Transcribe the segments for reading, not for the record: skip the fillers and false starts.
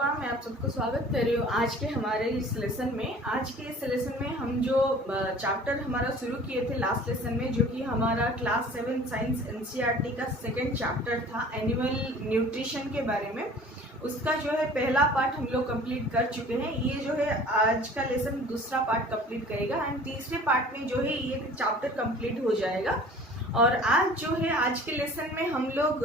नमस्कार, मैं आप सबको स्वागत कर रही हूँ आज के हमारे इस लेसन में। आज के इस लेसन में हम जो चैप्टर हमारा शुरू किए थे लास्ट लेसन में, जो कि हमारा क्लास 7 साइंस एनसीईआरटी का सेकंड चैप्टर था एनिमल न्यूट्रिशन के बारे में, उसका जो है पहला पार्ट हम लोग कंप्लीट कर चुके हैं। ये जो है आज का लेसन दूसरा पार्ट कंप्लीट करेगा एंड तीसरे पार्ट में जो है ये चैप्टर कंप्लीट हो जाएगा। और आज जो है आज के लेसन में हम लोग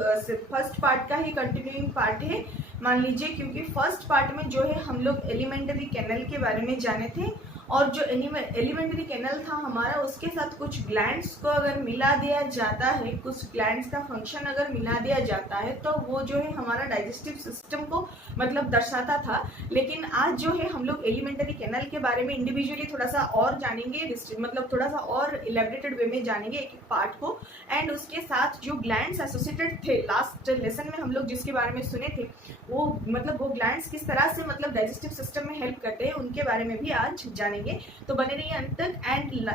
फर्स्ट पार्ट का ही कंटिन्यूइंग पार्ट है मान लीजिए, क्योंकि फर्स्ट पार्ट में जो है हम लोग एलिमेंट्री कैनल के बारे में जाने थे और जो एलिमेंट्री कैनल था हमारा, उसके साथ कुछ ग्लैंड्स को अगर मिला दिया जाता है, कुछ ग्लैंड्स का फंक्शन अगर मिला दिया जाता है तो वो जो है हमारा डाइजेस्टिव सिस्टम को मतलब दर्शाता था। लेकिन आज जो है हम लोग एलिमेंट्री कैनल के बारे में इंडिविजुअली थोड़ा सा और जानेंगे, मतलब थोड़ा सा और इलेबरेटेड वे में जानेंगे एक पार्ट को। एंड उसके साथ जो ग्लैंड्स एसोसिएटेड थे लास्ट लेसन में हम लोग जिसके बारे में सुने थे, वो मतलब वो ग्लैंड्स किस तरह से मतलब डाइजेस्टिव सिस्टम में हेल्प करते हैं उनके बारे में भी आज जानेंगे। तो बने रहिए अंत तक। एंड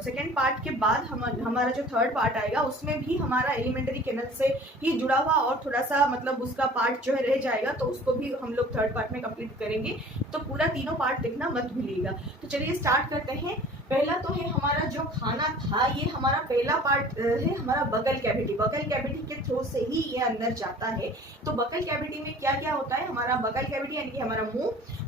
सेकंड पार्ट के बाद हमारा जो थर्ड पार्ट आएगा उसमें भी हमारा एलिमेंट्री कैनल से ही जुड़ा हुआ और थोड़ा सा मतलब उसका पार्ट जो है रह जाएगा, तो उसको भी हम लोग थर्ड पार्ट में कंप्लीट करेंगे। तो पूरा तीनों पार्ट देखना मत भूलिएगा। तो चलिए स्टार्ट करते हैं। पहला तो है हमारा जो खाना था, ये हमारा पहला पार्ट है हमारा बकल कैविटी। बकल कैविटी के थ्रू से ही ये अंदर जाता है। तो बकल कैविटी में क्या क्या होता है, हमारा बकल कैविटी यानी कि हमारा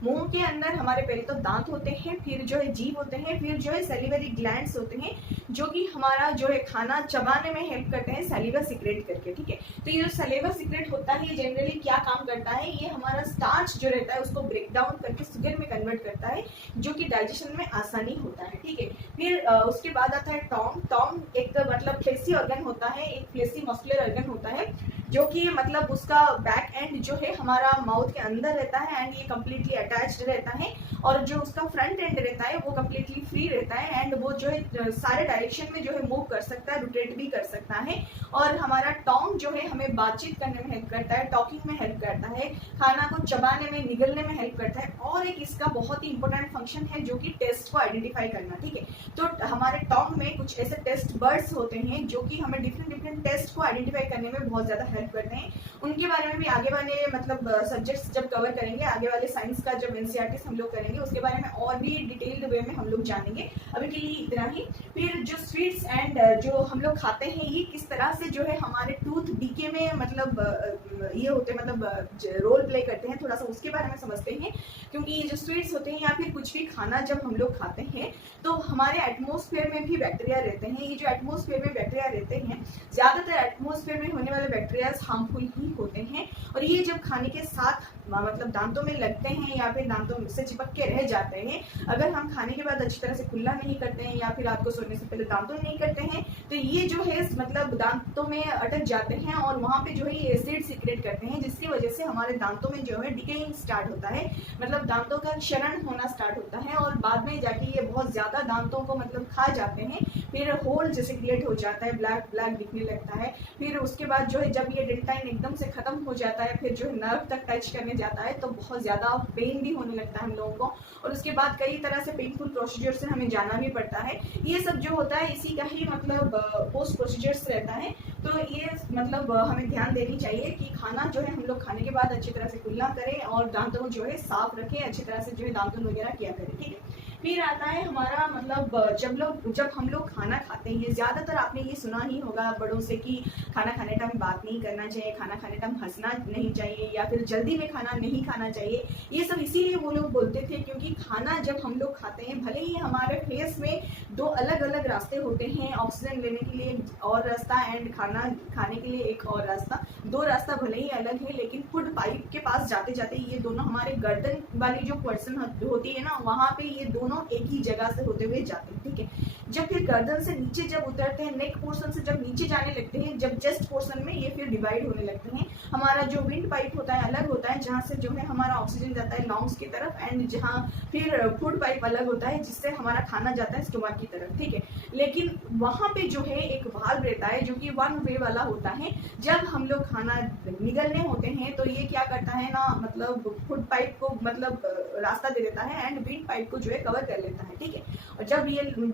मुंह के अंदर हमारे पहले तो दांत होते हैं, फिर जो है जीभ होते हैं, फिर जो है सैलिवरी ग्लैंड्स होते हैं जो कि हमारा जो है खाना चबाने में हेल्प करते हैं सैलिवा सीक्रेट करके। ठीक है, तो ये जो सैलिवा सीक्रेट होता है ये जनरली क्या काम करता है, ये हमारा स्टार्च जो रहता है उसको ब्रेक डाउन करके शुगर में कन्वर्ट करता है, जो कि डाइजेशन में आसानी होता है। ठीक है, फिर उसके बाद आता है टॉन्ग एक मतलब फ्लेसी ऑर्गन होता है, एक फ्लेसी मस्कुलर ऑर्गन होता है जो कि मतलब उसका बैक एंड जो है हमारा माउथ के अंदर रहता है एंड ये कम्प्लीटली अटैच्ड रहता है, और जो उसका फ्रंट एंड रहता है वो कम्प्लीटली फ्री रहता है एंड वो जो है सारे डायरेक्शन में जो है मूव कर सकता है, रोटेट भी कर सकता है। और हमारा टॉन्ग जो है हमें बातचीत करने में हेल्प करता है, टॉकिंग में हेल्प करता है, खाना को चबाने में निगलने में हेल्प करता है। और एक इसका बहुत ही इंपॉर्टेंट फंक्शन है जो कि टेस्ट को आइडेंटिफाई करना। ठीक है, तो हमारे टॉन्ग में कुछ ऐसे टेस्ट बर्ड्स होते हैं जो कि हमें डिफरेंट टेस्ट को आइडेंटिफाई करने में बहुत ज्यादा हेल्प करते हैं। उनके बारे में भी आगे वाले मतलब सब्जेक्ट्स जब कवर करेंगे, आगे वाले साइंस का जब एनसीईआरटी हम लोग करेंगे उसके बारे में और भी डिटेल्ड वे में हम लोग जानेंगे। अभी के लिए इतना ही। फिर जो स्वीट्स एंड जो हम लोग खाते हैं ये किस तरह से जो है हमारे टूथ डीके में मतलब ये होते हैं, मतलब रोल प्ले करते हैं, थोड़ा सा उसके बारे में समझते हैं। क्योंकि ये जो स्वीट्स होते हैं या फिर कुछ भी खाना जब हम लोग खाते हैं तो हमारे एटमॉस्फेयर में भी बैक्टीरिया रहते हैं। ये जो एटमॉस्फेयर में बैक्टीरिया रहते हैं, ज्यादातर एटमॉस्फेयर में होने वाले बैक्टीरिया हार्मफुल ही होते हैं, और ये जब खाने के साथ मतलब दांतों में लगते हैं या फिर दांतों से चिपक के रह जाते हैं, अगर हम खाने के बाद अच्छी तरह से कुल्ला नहीं करते हैं या फिर रात को सोने से पहले दांतों नहीं करते हैं, तो ये जो है मतलब दांतों में अटक जाते हैं और वहां पे जो है ये एसिड सीक्रेट करते हैं, जिसकी वजह से हमारे दांतों में जो है डिकेइंग स्टार्ट होता है, मतलब दांतों का क्षरण होना स्टार्ट होता है और बाद में जाके ये बहुत ज्यादा दांतों को मतलब खा जाते हैं। फिर होल जैसे क्रिएट हो जाता है, ब्लैक ब्लैक दिखने लगता है। फिर उसके बाद जो है जब ये डेंटाइन एकदम से खत्म हो जाता है, फिर जो है नर्व तक टच करने जाता है तो बहुत ज्यादा पेन भी होने लगता है हम लोगों को, और उसके बाद कई तरह से पेनफुल प्रोसीजर से हमें जाना भी पड़ता है। ये सब जो होता है इसी का ही मतलब पोस्ट प्रोसीजर्स रहता है। तो ये मतलब हमें ध्यान देनी चाहिए कि खाना जो है हम लोग खाने के बाद अच्छी तरह से कुल्ला करें और दांतों जो है साफ रखें, अच्छी तरह से जो है दांतों वगैरह किया करें। ठीक है, फिर आता है हमारा मतलब जब हम लोग खाना खाते हैं, ज्यादातर आपने ये सुना ही होगा बड़ों से कि खाना खाने टाइम बात नहीं करना चाहिए, खाना खाने टाइम हंसना नहीं चाहिए या फिर जल्दी में खाना नहीं खाना चाहिए। ये सब इसीलिए वो लोग बोलते थे क्योंकि खाना जब हम लोग खाते हैं, भले ही हमारे फेस में दो अलग अलग रास्ते होते हैं, ऑक्सीजन लेने के लिए और रास्ता एंड खाना खाने के लिए एक और रास्ता, दो रास्ता भले ही अलग है, लेकिन फूड पाइप के पास जाते जाते ये दोनों हमारे गर्दन वाली जो पर्सन होती है ना, वहां पे ये दोनों एक ही जगह से होते हुए जाते हैं। ठीक है, जब फिर गर्दन से नीचे जब उतरते हैं, नेक पोर्शन से जब नीचे जाने लगते हैं, जब चेस्ट पोर्शन में ये फिर डिवाइड होने लगते हैं। हमारा जो विंड पाइप होता है अलग होता है, जहाँ से जो है हमारा ऑक्सीजन जाता है लंग्स की तरफ, एंड जहाँ फिर फूड पाइप अलग होता है जिससे हमारा खाना जाता है स्टोमक की तरफ। ठीक है, लेकिन वहां पे जो है एक वाल्व रहता है जो कि वन वे वाला होता है। जब हम लोग खाना निगलने होते हैं तो ये क्या करता है ना, मतलब फूड पाइप को मतलब रास्ता दे देता है एंड विंड पाइप को जो है कवर कवर कर लेता है, ठीक है। और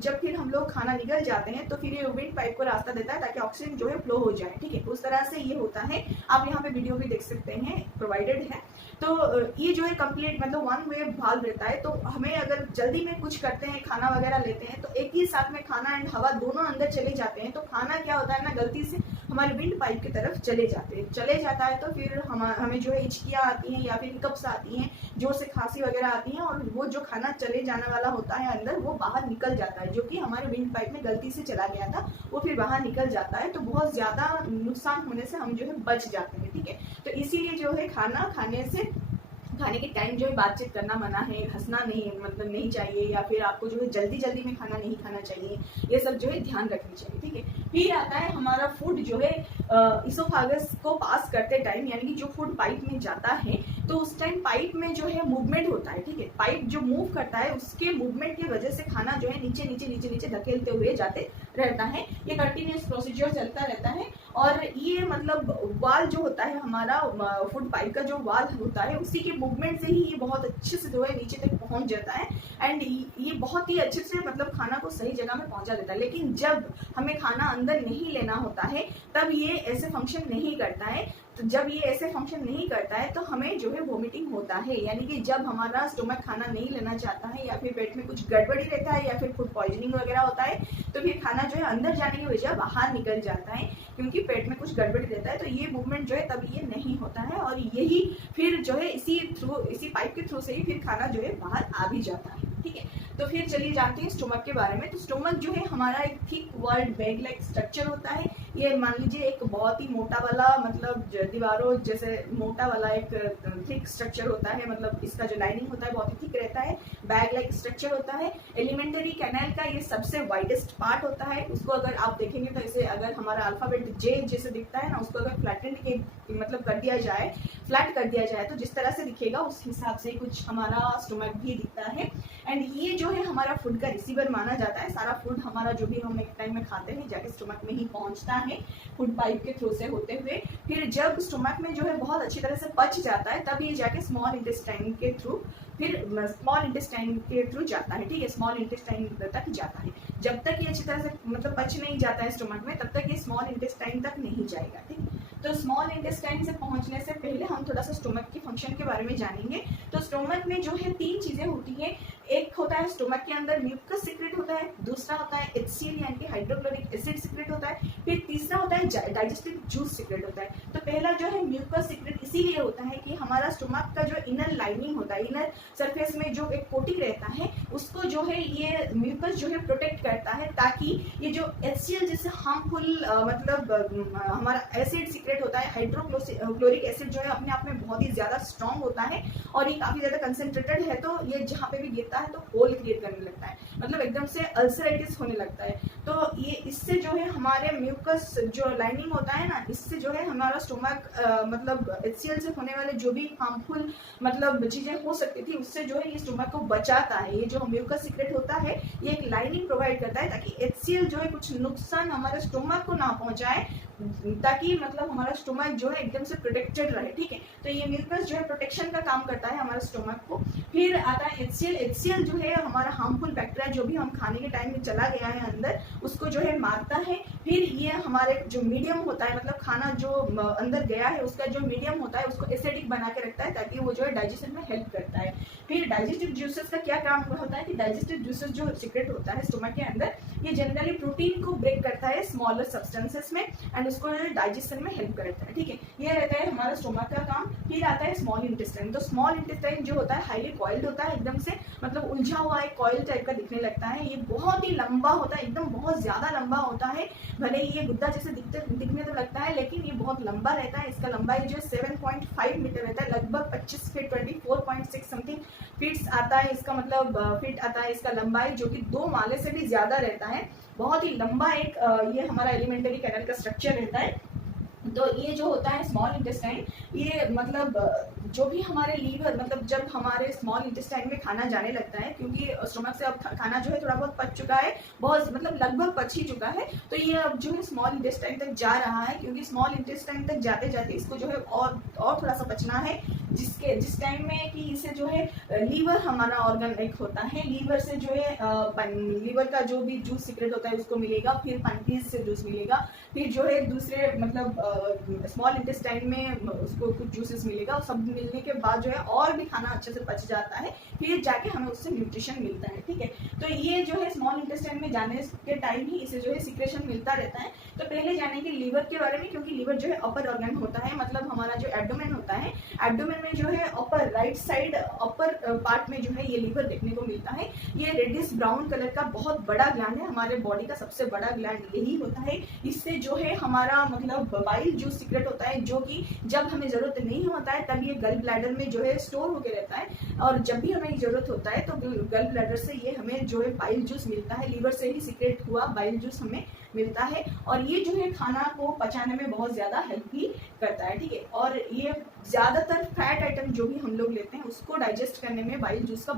जब फिर हम लोग खाना निकल जाते हैं तो फिर ये विंड पाइप को रास्ता देता है ताकि ऑक्सीजन जो है फ्लो हो जाए, ठीक है। उस तरह से ये होता है, आप यहाँ पे वीडियो भी देख सकते हैं, प्रोवाइडेड है। तो ये जो है कंप्लीट मतलब वन वे वाल्व रहता है। तो हमें अगर जल्दी में कुछ करते हैं, खाना वगैरह लेते हैं, तो एक ही साथ में खाना एंड हवा दोनों अंदर चले जाते हैं, तो खाना क्या होता है ना, गलती से हमारे विंड पाइप की तरफ चले जाता है। तो फिर हमें जो है हिचकियाँ आती हैं या फिर हिकअप्स आती हैं, जोर से खांसी वगैरह आती हैं, और वो जो खाना चले जाने वाला होता है अंदर, वो बाहर निकल जाता है, जो कि हमारे विंड पाइप में गलती से चला गया था, वो फिर बाहर निकल जाता है। तो बहुत ज्यादा नुकसान होने से हम जो है बच जाते हैं, ठीक है। तो इसीलिए जो है खाने के टाइम जो है बातचीत करना मना है, हंसना नहीं मतलब नहीं चाहिए, या फिर आपको जो है जल्दी में खाना नहीं खाना चाहिए, ये सब जो है ध्यान रखनी चाहिए, ठीक है। फिर आता है हमारा फूड जो है इसोफागस को पास करते टाइम, यानी कि जो फूड पाइप में जाता है, तो उस टाइम पाइप में जो है मूवमेंट होता है, ठीक है। पाइप जो मूव करता है उसके मूवमेंट की वजह से खाना जो है नीचे धकेलते हुए जाते रहता है। ये कंटिन्यूस प्रोसीजर चलता रहता है। और ये मतलब वाल जो होता है हमारा फूड पाइप का जो वाल होता है, उसी के मूवमेंट से ही ये बहुत अच्छे से जो है नीचे तक पहुंच जाता है, एंड ये बहुत ही अच्छे से मतलब खाना को सही जगह में पहुंचा देता है। लेकिन जब हमें खाना अंदर नहीं लेना होता है तब ये ऐसे फंक्शन नहीं करता है। तो जब ये ऐसे फंक्शन नहीं करता है तो हमें जो है वोमिटिंग होता है, यानी कि जब हमारा स्टोमक खाना नहीं लेना चाहता है, या फिर पेट में कुछ गड़बड़ी रहता है, या फिर फूड पॉइजनिंग वगैरह होता है, तो फिर खाना जो है अंदर जाने की बजाय बाहर निकल जाता है, क्योंकि पेट में कुछ गड़बड़ी रहता है। तो ये मूवमेंट जो है तब ये नहीं होता है, और यही फिर जो है इसी पाइप के थ्रू से ही फिर खाना जो है बाहर आ भी जाता है, ठीक है। तो फिर चलिए जानते हैं स्टोमक के बारे में। तो स्टोमक जो है हमारा एक thick world bag like structure होता है। ये मान लीजिए एक बहुत ही मोटा वाला मतलब दीवारों जैसे मोटा वाला एक थिक स्ट्रक्चर होता है, मतलब इसका जो लाइनिंग होता है बहुत ही थिक रहता है, बैग लाइक स्ट्रक्चर होता है। एलिमेंटरी कैनाल का ये सबसे वाइडेस्ट पार्ट होता है। उसको अगर आप देखेंगे तो इसे अगर हमारा अल्फाबेट जे जैसे दिखता है ना, उसको अगर फ्लैटेंड के मतलब फ्लैट कर दिया जाए तो जिस तरह से दिखेगा उस हिसाब से कुछ हमारा स्टोमक भी दिखता है। एंड ये जो है हमारा फूड का रिसीवर माना जाता है। सारा फूड हमारा जो भी हम एक टाइम में खाते हैं जाके स्टोमक में ही पहुंचता है फूड पाइप के थ्रू से होते हुए। फिर जब स्टोमक में जो है बहुत अच्छी तरह से पच जाता है तब ये जाके स्मॉल इंटेस्टाइन के थ्रू जाता है, ठीक है। स्मॉल इंटेस्टाइन तक जाता है। जब तक ये अच्छी तरह से मतलब पच नहीं जाता है स्टोमक में, तब तक ये स्मॉल इंटेस्टाइन तक नहीं जाएगा, ठीक। तो स्मॉल इंटेस्टाइन से पहुंचने से पहले हम थोड़ा सा स्टोमक की फंक्शन के बारे में जानेंगे। तो स्टोमक में जो है 3 चीजें होती हैं। एक होता है स्टोमक के अंदर म्यूकस सीक्रेट होता है, दूसरा होता है HCl यानी कि हाइड्रोक्लोरिक एसिड सीक्रेट होता है, फिर तीसरा होता है डाइजेस्टिव जूस सीक्रेट होता है। तो पहला जो है म्यूकस सीक्रेट इसीलिए होता है कि हमारा स्टोमक का जो इनर लाइनिंग होता है, इनर सरफेस में जो एक कोटिंग रहता है, उसको जो है ये म्यूकस जो है प्रोटेक्ट करता है, ताकि ये जो HCl जैसे हार्मफुल मतलब हमारा एसिड सीक्रेट होता है, हाइड्रोक्लोरिक एसिड जो है अपने आप में बहुत ही ज्यादा स्ट्रॉन्ग होता है और ये काफी ज्यादा कंसेंट्रेटेड है, तो ये जहाँ पे भी गिरता है तो होल क्रिएट करने लगता है, मतलब एकदम से अल्सराइटिस होने लगता है। तो ये इससे जो है हमारे म्यूकस जो लाइनिंग होता है ना, इससे जो है हमारा स्टोमक मतलब HCl से होने वाले जो भी हार्मफुल मतलब चीजें हो सकती थी उससे जो है ये स्टोमक को बचाता है। ये जो म्यूकस सीक्रेट होता है ये एक लाइनिंग प्रोवाइड करता है ताकि HCl जो है कुछ नुकसान हमारे स्टोमक को ना पहुंचाए, ताकि मतलब हमारा स्टोमक जो है एकदम से प्रोटेक्टेड रहे, ठीक है। तो ये म्यूकस जो है प्रोटेक्शन का काम करता है हमारे स्टोमक को। फिर आता है HCl जो है हमारा हार्मफुल बैक्टीरिया जो भी हम खाने के टाइम में चला गया है अंदर, उसको जो है मारता है। फिर ये हमारे जो मीडियम होता है, मतलब खाना जो अंदर गया है उसका जो मीडियम होता है उसको एसिडिक बना के रखता है ताकि वो जो है डाइजेशन में हेल्प करता है। फिर डाइजेस्टिव जूसेस का क्या काम होता है कि डाइजेस्टिव जूसेस जो सीक्रेट होता है स्टोमक के अंदर, ये जनरली प्रोटीन को ब्रेक करता है स्मॉलर सब्सटेंसेस में एंड उसको डाइजेशन में हेल्प करता है, ठीक है। ये रहता है हमारा स्टोमक का काम। फिर आता है स्मॉल इंटेस्टाइन। तो स्मॉल इंटेस्टाइन जो होता है हाईली कॉइल्ड होता है, एकदम से मतलब उलझा हुआ एक कॉइल टाइप का दिखने लगता है। ये बहुत ही लंबा होता है, एकदम बहुत ज्यादा लंबा होता है। भले ही ये गुद्दा जैसे दिखने तो लगता है लेकिन ये बहुत लंबा रहता है। इसका लंबाई जो 7.5 मीटर रहता है, लगभग 25 फीट 24.6 समथिंग फीट्स आता है इसका मतलब फीट आता है इसका लंबाई, जो कि 2 माले से भी ज्यादा रहता है। बहुत ही लंबा एक ये हमारा एलिमेंटरी कैनाल का स्ट्रक्चर रहता है। तो ये जो होता है स्मॉल इंटेस्टाइन, ये मतलब जो भी हमारे लीवर मतलब जब हमारे स्मॉल इंटेस्टाइन में खाना जाने लगता है, क्योंकि स्टोमक से अब खाना जो है थोड़ा बहुत पच चुका है, बहुत मतलब लगभग पच ही चुका है, तो ये अब जो है स्मॉल इंटेस्टाइन तक जा रहा है। क्योंकि स्मॉल इंटेस्टाइन तक जाते जाते इसको जो है और थोड़ा सा पचना है, जिस टाइम में कि इसे जो है लीवर हमारा ऑर्गन एक होता है, लीवर से जो है लीवर का जो भी जूस सीक्रेट होता है उसको मिलेगा, फिर पैंक्रियाज से जूस मिलेगा, फिर जो है दूसरे मतलब स्मॉल इंटेस्टाइन में उसको कुछ जूसेस मिलेगा, सब मिलने के बाद जो है और भी खाना अच्छे से पच जाता है, फिर जाके हमें उससे न्यूट्रिशन मिलता है। ठीक है, तो ये जो है स्मॉल इंटेस्टाइन में जाने के टाइम ही इसे जो है सिक्रेशन मिलता रहता है। तो पहले जानेंगे लीवर के बारे में, क्योंकि लीवर जो है अपर ऑर्गन होता है, मतलब हमारा जो एब्डोमेन होता है, एब्डोमेन में जो है upper right side upper part में जो है ये लीवर देखने को मिलता है। ये रेडिश ब्राउन कलर का बहुत बड़ा ग्लैंड है, हमारे बॉडी का सबसे बड़ा ग्लैंड यही होता है। इससे जो है हमारा मतलब बाइल जूस सीक्रेट होता है, जो कि जब हमें जरूरत नहीं होता है तब ये गल ब्लैडर में जो है स्टोर होकर रहता है, और जब भी हमें जरूरत होता है तो गल ब्लैडर से ये हमें जो है बाइल जूस मिलता है, लीवर से ही सीक्रेट हुआ बाइल जूस हमें मिलता है, और ये जो है खाना को पचाने में बहुत ज्यादा हेल्प भी करता है। ठीक है, और ये ज्यादातर फैट आइटम जो भी हम लोग लेते हैं उसको डाइजेस्ट करने में बाइल जूस का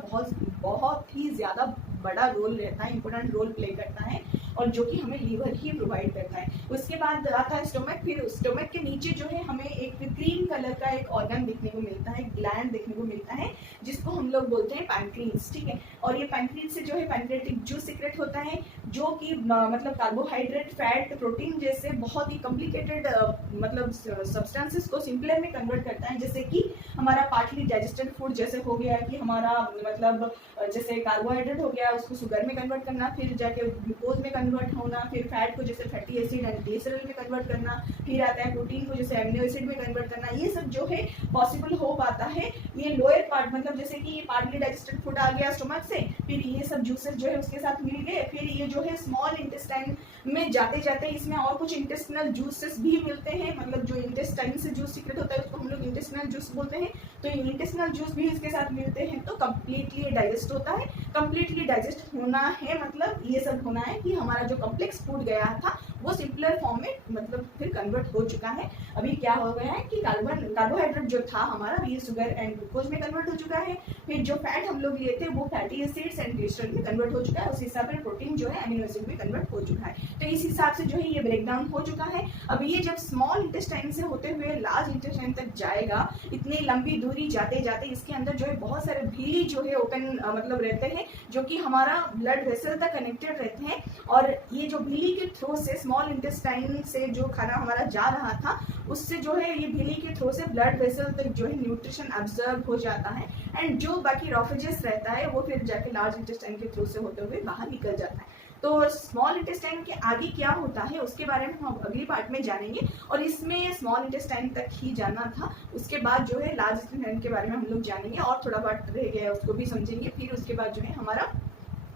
बहुत ही ज्यादा बड़ा रोल रहता है, इंपॉर्टेंट रोल प्ले करता है, और जो कि हमें लीवर ही प्रोवाइड करता है। उसके बाद आता है स्टोमक, फिर स्टोमक के नीचे जो है हमें एक क्रीम कलर का एक ऑर्गन देखने को मिलता है, ग्लैंड देखने को मिलता है, जिसको हम लोग बोलते हैं पैंक्रियाज। ठीक है, और ये पैंक्रियाज से जो है पैंक्रियाटिक जूस सीक्रेट होता है, जो कि मतलब कार्बोहाइड्रेट, फैट, प्रोटीन जैसे बहुत ही कॉम्प्लिकेटेड मतलब सब्सटेंसेस को सिंपलर में कन्वर्ट करता है, जैसे कि हमारा पार्टली डाइजेस्टेड फूड जैसे हो गया कि हमारा मतलब जैसे कार्बोहाइड्रेट हो गया उसको शुगर में कन्वर्ट करना, फिर जाके ग्लूकोज में कन्वर्ट होना, फिर फैट को जैसे फैटी एसिड एंड ग्लिसरॉल में कन्वर्ट करना, फिर आता है प्रोटीन को जैसे एमिनो एसिड में कन्वर्ट करना। ये सब जो है पॉसिबल हो पाता है ये लोअर पार्ट, मतलब जैसे कि पार्टली डाइजेस्टेड फूड आ गया स्टोमक से, फिर ये सब जूसेस जो है उसके साथ मिल गए, फिर ये जो है स्मॉल इंटेस्टाइन में जाते जाते इसमें और कुछ इंटेस्टिनल जूसेस भी मिलते हैं, मतलब जो इंटेस्टाइन से जूस सीक्रेट होता है उसको हम लोग इंटेस्टिनल जूस बोलते हैं, तो ये इंटेस्टिनल जूस भी इसके साथ मिलते हैं, तो कम्प्लीटली डाइजेस्ट होता है। कम्प्लीटली डाइजेस्ट होना है मतलब ये सब होना है कि हमारा जो कॉम्प्लेक्स फूड गया था वो सिंपलर फॉर्म में मतलब फिर कन्वर्ट हो चुका है। अभी क्या हो गया है कि कार्बोहाइड्रेट जो था हमारा ये शुगर एंड ग्लूकोज में कन्वर्ट हो चुका है, फिर जो फैट हम लोग लिए थे वो फैटी एसिड्स एंड ग्लिसरॉल में कन्वर्ट हो चुका है, उस हिसाब से प्रोटीन जो है एमिनो एसिड में कन्वर्ट हो चुका है। तो इस हिसाब से जो है ये ब्रेकडाउन हो चुका है। अब ये जब स्मॉल इंटेस्टाइन से होते हुए लार्ज इंटेस्टाइन तक जाएगा, इतनी लंबी दूरी जाते जाते इसके अंदर जो है बहुत सारे भीली जो है ओपन मतलब रहते हैं, जो कि हमारा ब्लड वेसल तक कनेक्टेड रहते हैं, और ये जो भीली के थ्रू से स्मॉल इंटेस्टाइन से जो खाना हमारा जा रहा था उससे जो है ये भीली के थ्रू से ब्लड वेसल तक जो है न्यूट्रिशन एब्जॉर्ब हो जाता है, एंड जो बाकी रॉफेजेस रहता है वो फिर जाके लार्ज इंटेस्टाइन के थ्रू से होते हुए बाहर निकल जाता है। तो स्मॉल इंटेस्टाइन के आगे क्या होता है उसके बारे में हम अगली पार्ट में जानेंगे, और इसमें स्मॉल इंटेस्टाइन तक ही जाना था, उसके बाद जो है लार्ज इंटेस्टाइन के बारे में हम लोग जानेंगे, और थोड़ा बहुत रह गया उसको भी समझेंगे, फिर उसके बाद जो है हमारा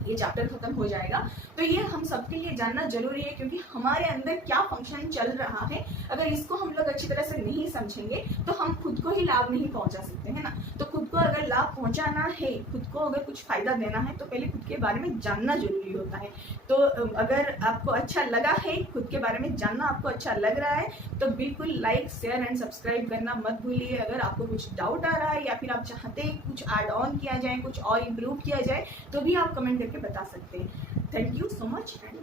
ये चैप्टर खत्म हो जाएगा। तो ये हम सबके लिए जानना जरूरी है, क्योंकि हमारे अंदर क्या फंक्शन चल रहा है अगर इसको हम लोग अच्छी तरह से नहीं समझेंगे तो हम खुद को ही लाभ नहीं पहुंचा सकते हैं ना। तो खुद को अगर लाभ पहुंचाना है, खुद को अगर कुछ फायदा देना है, तो पहले खुद के बारे में जानना जरूरी होता है। तो अगर आपको अच्छा लगा है, खुद के बारे में जानना आपको अच्छा लग रहा है, तो बिल्कुल लाइक, शेयर एंड सब्सक्राइब करना मत भूलिए। अगर आपको कुछ डाउट आ रहा है या फिर आप चाहते हैं कुछ ऐड ऑन किया जाए, कुछ और इम्प्रूव किया जाए, तो भी आप कमेंट करके बता सकते हैं। Thank you so much and